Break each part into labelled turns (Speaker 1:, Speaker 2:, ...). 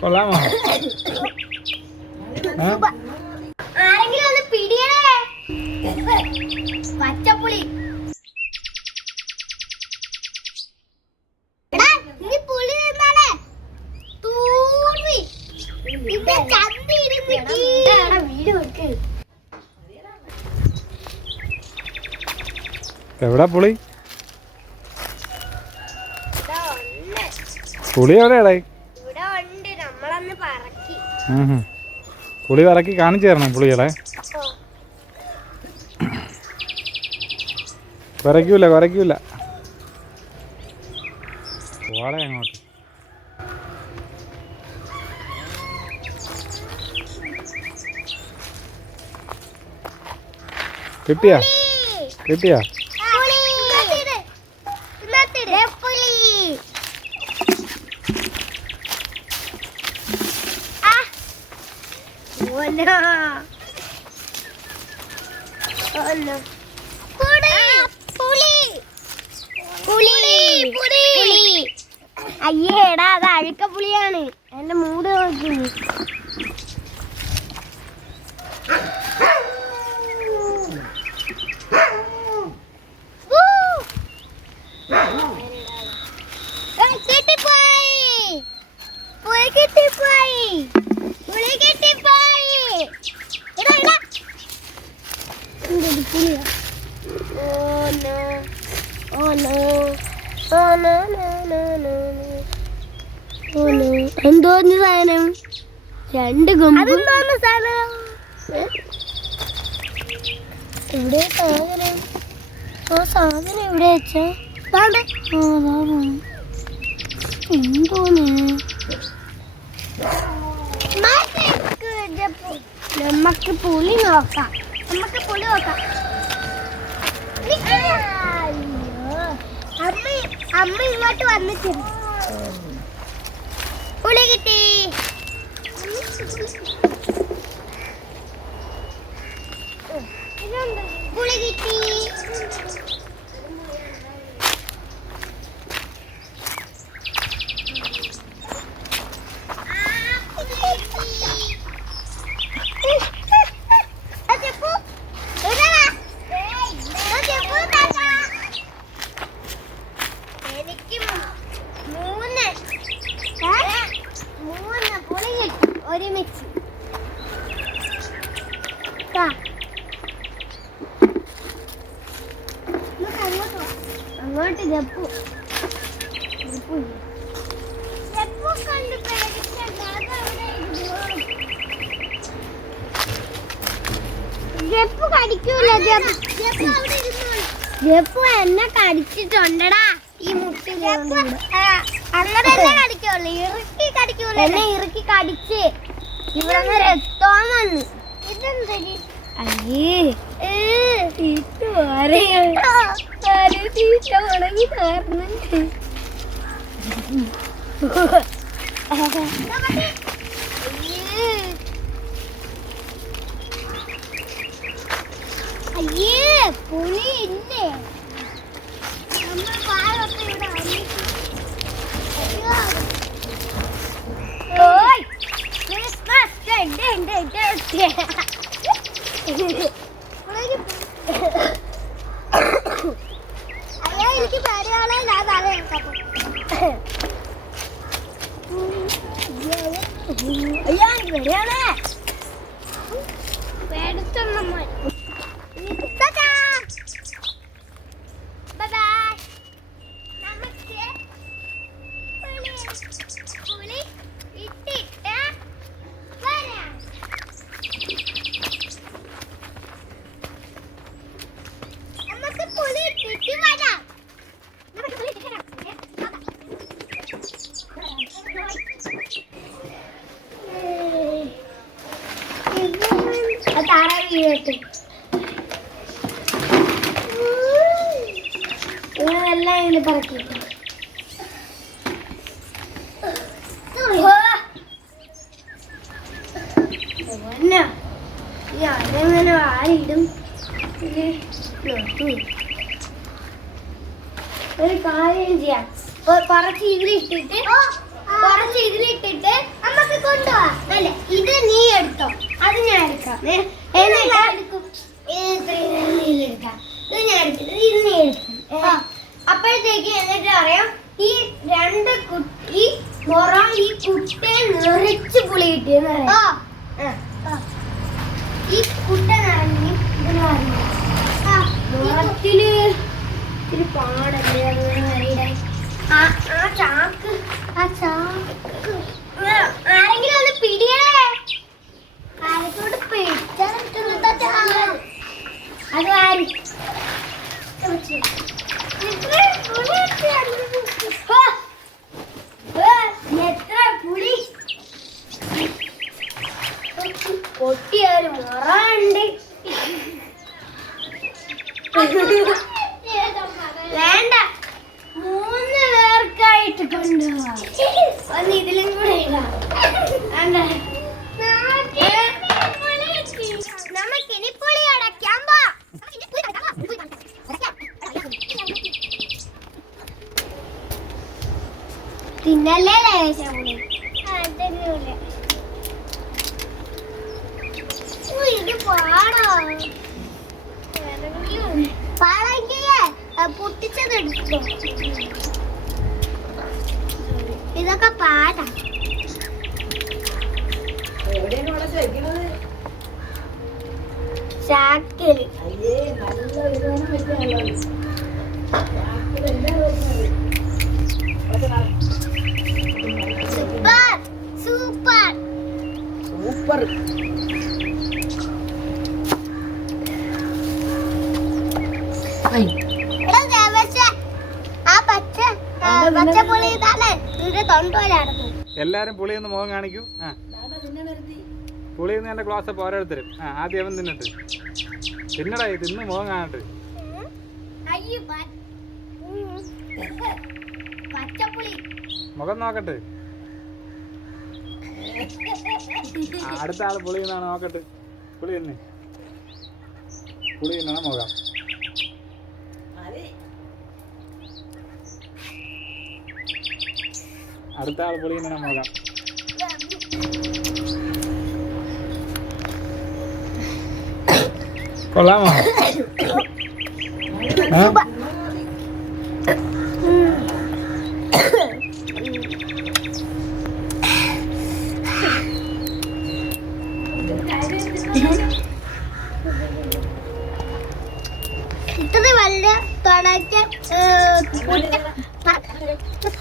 Speaker 1: കൊള്ളാമോ?
Speaker 2: ആരെങ്കിലും ഒന്ന് പിടിയണേ പച്ചപ്പുളി.
Speaker 1: എവിടാ പുളി? പുളി എവിടെയാടേ? പുളി ഇറക്കി കാണിച്ചു തരണം പുളികളെ. കുറയ്ക്കൂല കുറയ്ക്കൂല പോടെ അങ്ങോട്ട്. കിട്ടിയാ? കിട്ടിയാ
Speaker 2: പുളി Oh no. Oh no. പുളി. പുളി. അയ്യേടാ അത് അഴുക്ക പുളിയാണ്. എന്റെ മൂട് നോക്കി കിട്ടിപ്പോയി പുളി കിട്ടിപ്പോയി പുളി കിട്ടിപ്പോയി ഇടാ ഇടാ എന്തൊരു പുളിയാ Oh no. Oh no. Oh no no no no no. Oh no. എന്തോന്ന് സാധനം രണ്ട് സാധനം എവിടെ സാധനം ആ നമുക്ക് പുളി നോക്കാം നമുക്ക് പുളി നോക്കാം. അമ്മ അമ്മ ഇങ്ങോട്ട് വന്നിട്ടുണ്ട്. പുളി കിട്ടി. ജപ്പു കടിക്കൂല ജപ്പു. എന്നെ കടിച്ചിട്ടുണ്ടടാ. ഈ മുട്ടി അങ്ങനെ കടിക്കുള്ളൂ. ഇറുക്കി കടിക്കൂല. എന്നെ ഇറുക്കി കടിച്ച് ഇവിടെ രക്തം വന്ന്. ഇതെന്തരി അയ്യേ. തീറ്റ തീറ്റ ഉണങ്ങി തീർന്നുണ്ട് അയ്യേ പുളി ഇല്ലേ നമ്മൾ വാഴൊക്കെ ഇവിടെ ഓയ് Christmas day day day day അയ്യോ എനിക്ക് പേടിയാളെ ഞാൻ താഴെ അയ്യോ എനിക്ക് പേടിയാളെ പേടിച്ചൊന്നും ബൈ നമുക്ക് പുളി പുളി ഇട്ടിട്ട് വരാം നമുക്ക് പുളി ഇട്ടിട്ട് വരാം നമുക്ക് പുളി ഇട്ടിട്ട് വരാം താറാവ് വീഴട്ടെ ഇതെല്ലാം ഇതിന് പറക്കിട്ടു ഞാനെങ്ങനെ ആരിടും ഇത് നോക്കൂ. ഒരു കാര്യം ചെയ്യാം. ഒരു പറച്ച് ഇതിൽ ഇട്ടിട്ട് ഇതിലിട്ടിട്ട് നമുക്ക് കൊണ്ടുപോവാ. അല്ല? ഇത് നീ എടുത്തോ. അത് ഞാൻ എടുക്കാം. അപ്പോഴത്തേക്ക് എന്നിട്ട് അറിയാം ഈ രണ്ട് കുട്ടി മൊറം ഈ കുട്ടയെ നിറച്ച് പുളി കിട്ടിയെന്ന് പറയാം. ഈ കുട്ട നിറഞ്ഞു ഇതിന് പറഞ്ഞു ഇത്തിരി പാടല്ലേ അതുപോലെ വരിയിടാൻ. ആ ആ ചാക്ക് ആ ചാക്ക് ആ, ആരെങ്കിലും ഒന്ന് പിടിയേ ആരെക്കൊണ്ട് പിടിച്ചാൽ കിട്ടുന്നതാ ചാക്ക്. അത് ആര് ഇത്രയും പുളിയൊക്കെ ഉണ്ട്. ആ. ആ, എത്ര പുളി പൊട്ടിയൊരു മുറണ്ട് വേണ്ട. മൂന്ന് പേർക്കായിട്ട് കൊണ്ടുപോവാ ഒന്ന് ഇതിലും കൂടെ നമുക്കിനി പുളി അടയ്ക്കാൻ പോവാം തിന്നല്ലേ ലേശം പുളി തന്നെയല്ലേ ഇത് പാടോ പാടെങ്കിലേ പൊട്ടിച്ചത് എടുക്കും ഇതൊക്കെ പാടാ. ചാക്കിൽ.
Speaker 3: സൂപ്പർ. നല്ല ഇത് വേണം വെക്കാനുള്ളത് ചാക്കിലെല്ലാം വെക്കുന്നത് പക്ഷെ ന-
Speaker 2: സൂപ്പർ സൂപ്പർ
Speaker 3: സൂപ്പർ
Speaker 2: എടാ ദേവശേ ആ പച്ച ആ, പച്ച പുളി ഇതാണ് നിന്റെ തൊണ്ടോലായിരുന്നു
Speaker 1: എല്ലാരും പുളി ഒന്ന് മുഖം കാണിക്കൂ. ആ. പുളിയെന്ന് എന്റെ ക്ലാസ് അപ്പൊ ഓരോരുത്തരും. ആ ആദ്യം അവൻ തിന്നിട്ട്. തിന്നടാ തിന്ന് മുഖം കാണട്ട്. മുഖം നോക്കട്ടെ. അടുത്ത ആൾ പുളിയെന്നാണ് നോക്കട്ടെ. പുളി തന്നെ. പുളി തിന്നണം മുഖം. അടുത്ത ആൾ പൊളി തന്നെ മുഖം കൊള്ളാമോ?
Speaker 2: ഇത്ര
Speaker 3: നോക്കുമ്പോഴാ നോക്കണം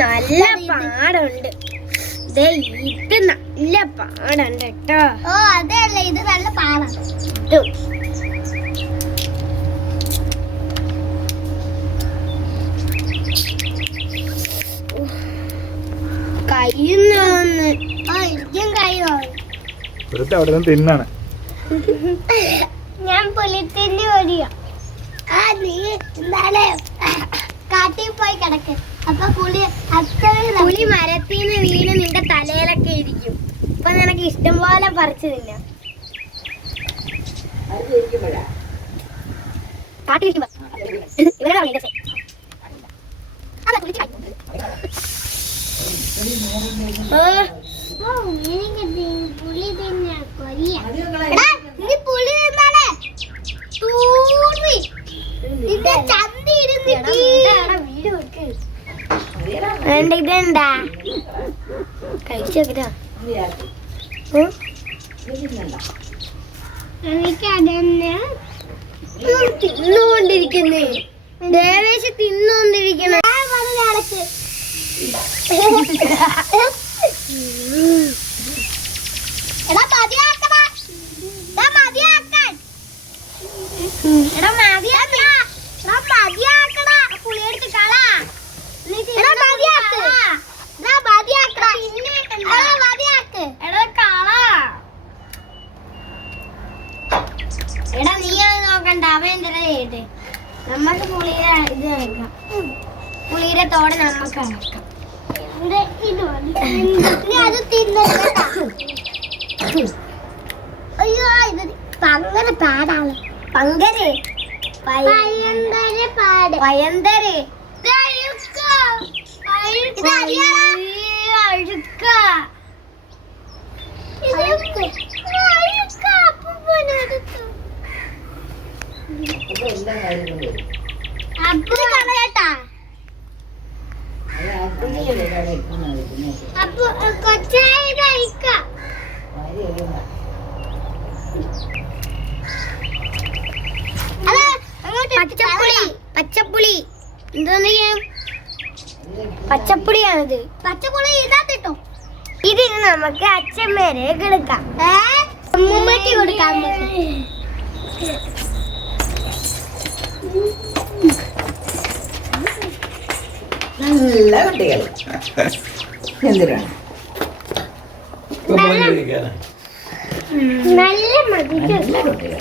Speaker 2: നല്ല പാടുണ്ട്. ഇത് നല്ല പാടുണ്ട് കേട്ടോ. ഓ അതല്ല ഇത് നല്ല പാടാണ്.
Speaker 1: തിന്നാണ്.
Speaker 2: ഞാൻ പുലിത്തിന്റെ വരിക എന്താണ് കാട്ടിൽ പോയി കിടക്ക്. അപ്പൊ പുളി അത്രയും പുളി മരത്തിൽ നിന്ന് വീണ് നിന്റെ തലയിലൊക്കെ ഇരിക്കും. അപ്പൊ നിനക്ക് ഇഷ്ടം പോലെ പറിച്ചു തിന്നാം. കാട്ടിൽ അതാ തി- പുളി തന്നെ കൊതിയാ. വേണ്ട ഇതെന്താ കഴിച്ചു
Speaker 3: തിന്നണ്ട.
Speaker 2: എനിക്കതന്നെ തിന്നുകൊണ്ടിരിക്കുന്നേ ദേവേശ തിന്നുകൊണ്ടിരിക്കണ നമുക്ക് പുളിയുടെ ഇത് കഴിക്കാം പുളിയുടെ തോടെ നമുക്ക് കളിക്കാം നീ അത് തിന്നണ്ട അയ്യോ ഇത് പങ്കര പാടാണ്. പങ്കര് പയ്യന്തര ഭയന്തര് ഇത് അഴുക്ക. പച്ചപ്പുളി പച്ചപ്പുളി. എന്തോന്ന് പച്ചപ്പുളിയാണിത്. പച്ചപ്പുളി ഇതാത്തിട്ടോ ഇതിന് നമുക്ക് അച്ഛമ്മേരെ കൊടുക്കാം അമ്മൂമ്മയ്ക്ക് കൊടുക്കാം
Speaker 3: നല്ല കുട്ടികൾ എന്തിനാണ് നല്ല കുട്ടികൾ